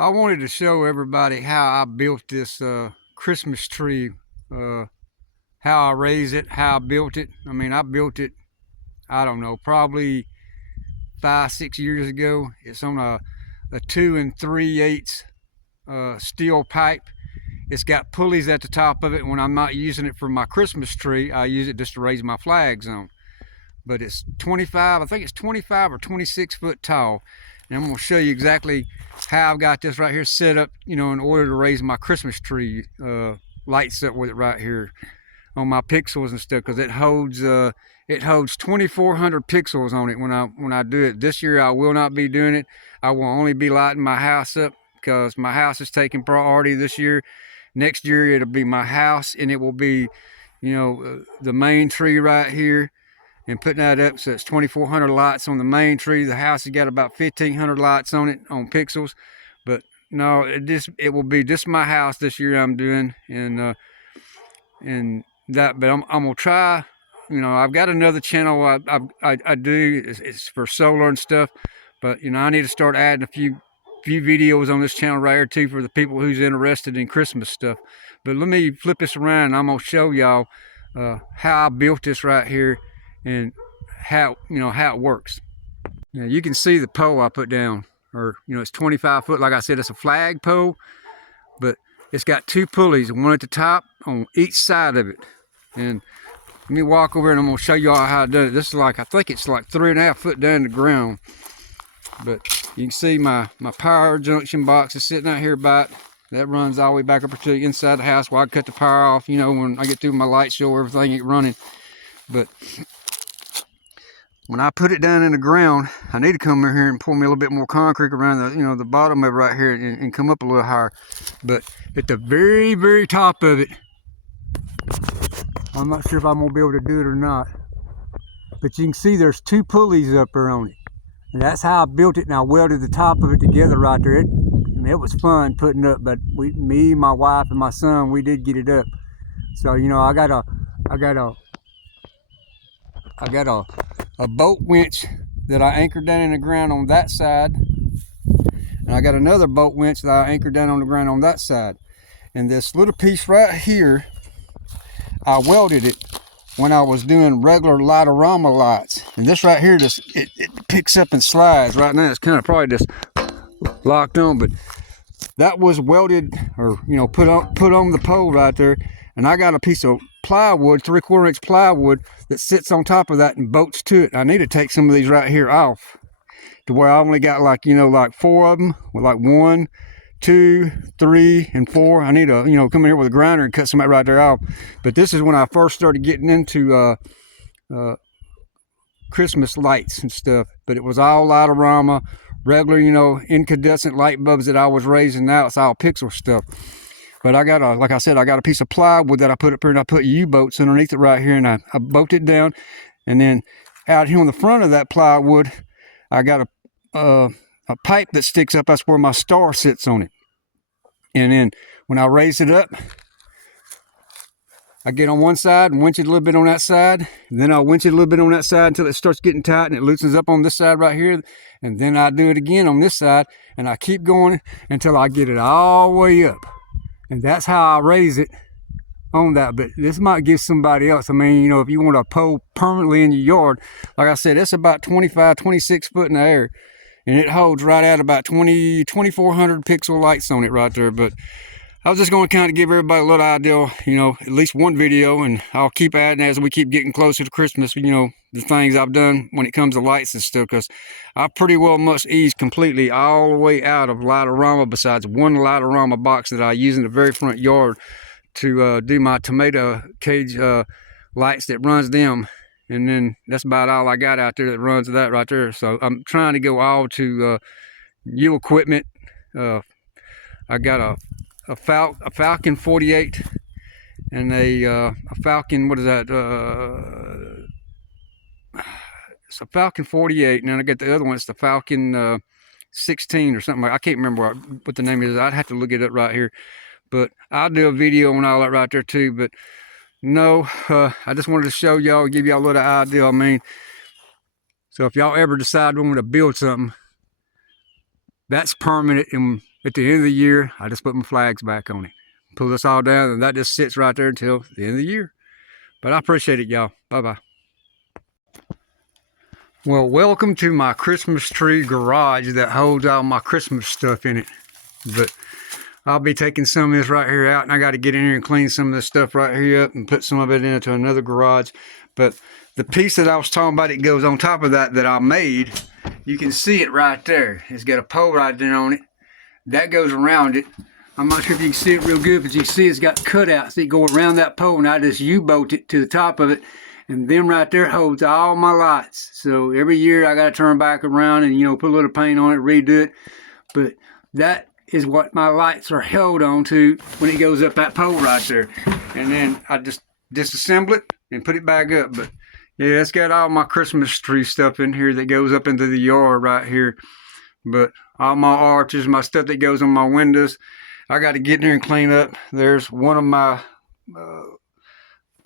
I wanted to show everybody how I built this Christmas tree, how I raised it, how I built it. I mean, I built it, I don't know, probably 5-6 years ago. It's on a 2 3/8 steel pipe. It's got pulleys at the top of it. When I'm not using it for my Christmas tree, I use it just to raise my flags on. But it's 25, I think it's 25 or 26 foot tall. And I'm going to show you exactly how I've got this right here set up, in order to raise my Christmas tree lights up with it right here on my pixels and stuff, because it holds 2,400 pixels on it when I do it. This year I will not be doing it. I will only be lighting my house up because my house is taking priority this year. Next year it'll be my house, and it will be, the main tree right here, and putting that up. So it's 2,400 lights on the main tree. The house has got about 1,500 lights on it on pixels. But no, it will be just my house this year I'm doing, and that. But I'm gonna try. I've got another channel I do. It's for solar and stuff. But I need to start adding a few videos on this channel right here too, for the people who's interested in Christmas stuff. But let me flip this around, and I'm gonna show y'all how I built this right here, and how it works. Now you can see the pole I put down, or it's 25 foot. Like I said, it's a flag pole, but it's got 2 pulleys, one at the top on each side of it. And let me walk over and I'm gonna show you all how I done it. This is I think it's like 3.5 foot down the ground. But you can see my power junction box is sitting out here about. That runs all the way back up to the inside the house where I cut the power off, when I get through my light show, everything ain't running. But when I put it down in the ground, I need to come in here and pour me a little bit more concrete around the the bottom of it right here, and come up a little higher. But at the very, very top of it, I'm not sure if I'm gonna be able to do it or not, but you can see there's 2 pulleys up there on it. And that's how I built it, and I welded the top of it together right there. It was fun putting up, but me, my wife, and my son, we did get it up. So I got a boat winch that I anchored down in the ground on that side, and I got another boat winch that I anchored down on the ground on that side. And this little piece right here, I welded it when I was doing regular lightorama lights. And this right here, it picks up and slides. Right now it's kind of probably just locked on, but that was welded, or put on the pole right there. And I got a piece of plywood, 3/4 inch plywood, that sits on top of that and bolts to it. I need to take some of these right here off, to where I only got like 4 of them, with like 1, 2, 3, and 4. I need to come in here with a grinder and cut some of that right there off. But this is when I first started getting into Christmas lights and stuff. But it was all lightorama, regular incandescent light bulbs that I was raising. Now it's all pixel stuff. But I got like I said, I got a piece of plywood that I put up here, and I put U-bolts underneath it right here, and I bolted it down. And then out here on the front of that plywood, I got a pipe that sticks up. That's where my star sits on it. And then when I raise it up, I get on one side and winch it a little bit on that side, and then I'll winch it a little bit on that side until it starts getting tight and it loosens up on this side right here. And then I do it again on this side, and I keep going until I get it all the way up. And that's how I raise it on that. But this might give somebody else. I mean, if you want a pole permanently in your yard, like I said, it's about 25, 26 foot in the air. And it holds right at about 2,400 pixel lights on it right there. But I was just going to kind of give everybody a little idea, at least one video, and I'll keep adding as we keep getting closer to Christmas, the things I've done when it comes to lights and stuff, because I pretty well must ease completely all the way out of lightorama, besides one lightorama box that I use in the very front yard to do my tomato cage lights that runs them. And then that's about all I got out there that runs that right there. So I'm trying to go all to new equipment. I got a Falcon 48 and a Falcon, what is that? It's a Falcon 48, and then I got the other one. It's the Falcon 16 or something. I can't remember what the name is. I'd have to look it up right here. But I'll do a video on all that right there too. But no, I just wanted to show y'all, give y'all a little idea. I mean, so if y'all ever decide to want to build something, that's permanent, and at the end of the year, I just put my flags back on it. Pull this all down, and that just sits right there until the end of the year. But I appreciate it, y'all. Bye-bye. Well, welcome to my Christmas tree garage that holds all my Christmas stuff in it. But I'll be taking some of this right here out, and I got to get in here and clean some of this stuff right here up and put some of it into another garage. But the piece that I was talking about, it goes on top of that I made. You can see it right there. It's got a pole right there on it. That goes around it. I'm not sure if you can see it real good, but you can see it's got cutouts that go around that pole, and I just U-bolt it to the top of it. And them right there holds all my lights. So every year I got to turn back around and, you know, put a little paint on it, redo it. But that is what my lights are held on to when it goes up that pole right there. And then I just disassemble it and put it back up. But yeah, it's got all my Christmas tree stuff in here that goes up into the yard right here. But all my arches, my stuff that goes on my windows, I got to get in here and clean up. There's one of my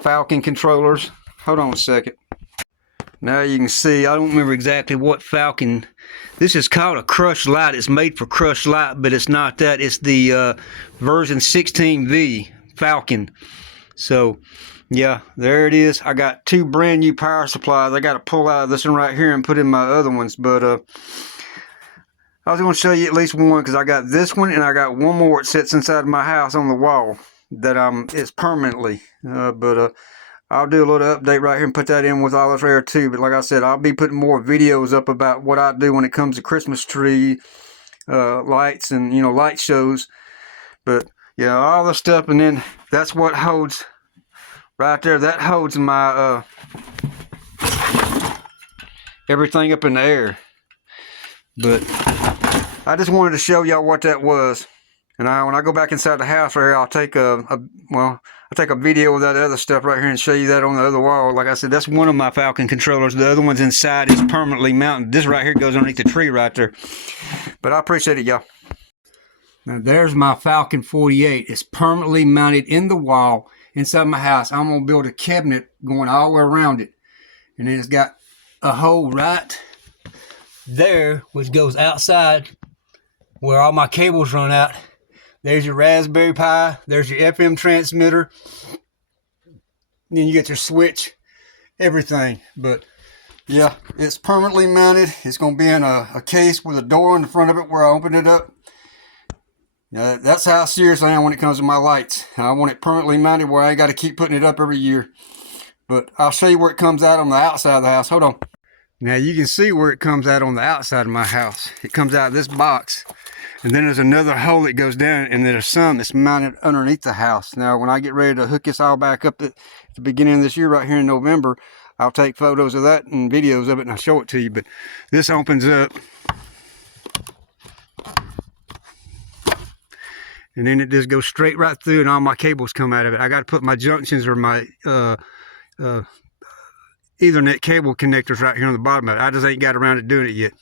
Falcon controllers. Hold on a second. Now you can see, I don't remember exactly what Falcon. This is called a crushed light. It's made for crushed light, but it's not that. It's the version 16V Falcon. So, yeah, there it is. I got two brand new power supplies. I got to pull out of this one right here and put in my other ones. But I was going to show you at least one, because I got this one and I got one more that sits inside my house on the wall that it's permanently. I'll do a little update right here and put that in with all this air too. But like I said, I'll be putting more videos up about what I do when it comes to Christmas tree lights and, you know, light shows. But yeah, all the stuff, and then that's what holds right there. That holds my everything up in the air. But I just wanted to show y'all what that was. And when I go back inside the house right here, I'll take I'll take a video of that other stuff right here and show you that on the other wall. Like I said, that's one of my Falcon controllers. The other one's inside is permanently mounted. This right here goes underneath the tree right there. But I appreciate it, y'all. Now there's my Falcon 48. It's permanently mounted in the wall inside my house. I'm going to build a cabinet going all the way around it. And then it's got a hole right there, which goes outside where all my cables run out. There's your Raspberry Pi. There's your FM transmitter. Then you get your switch, everything. But yeah, it's permanently mounted. It's going to be in a case with a door in the front of it where I open it up. That's how serious I am when it comes to my lights. I want it permanently mounted where I ain't got to keep putting it up every year. But I'll show you where it comes out on the outside of the house. Hold on. Now you can see where it comes out on the outside of my house. It comes out of this box. And then there's another hole that goes down, and there's some that's mounted underneath the house. Now, when I get ready to hook this all back up at the beginning of this year, right here in November, I'll take photos of that and videos of it, and I'll show it to you. But this opens up, and then it just goes straight right through, and all my cables come out of it. I got to put my junctions or my Ethernet cable connectors right here on the bottom of it. I just ain't got around to doing it yet.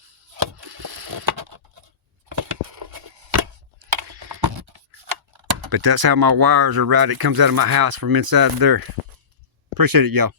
But that's how my wires are routed. It comes out of my house from inside there. Appreciate it, y'all.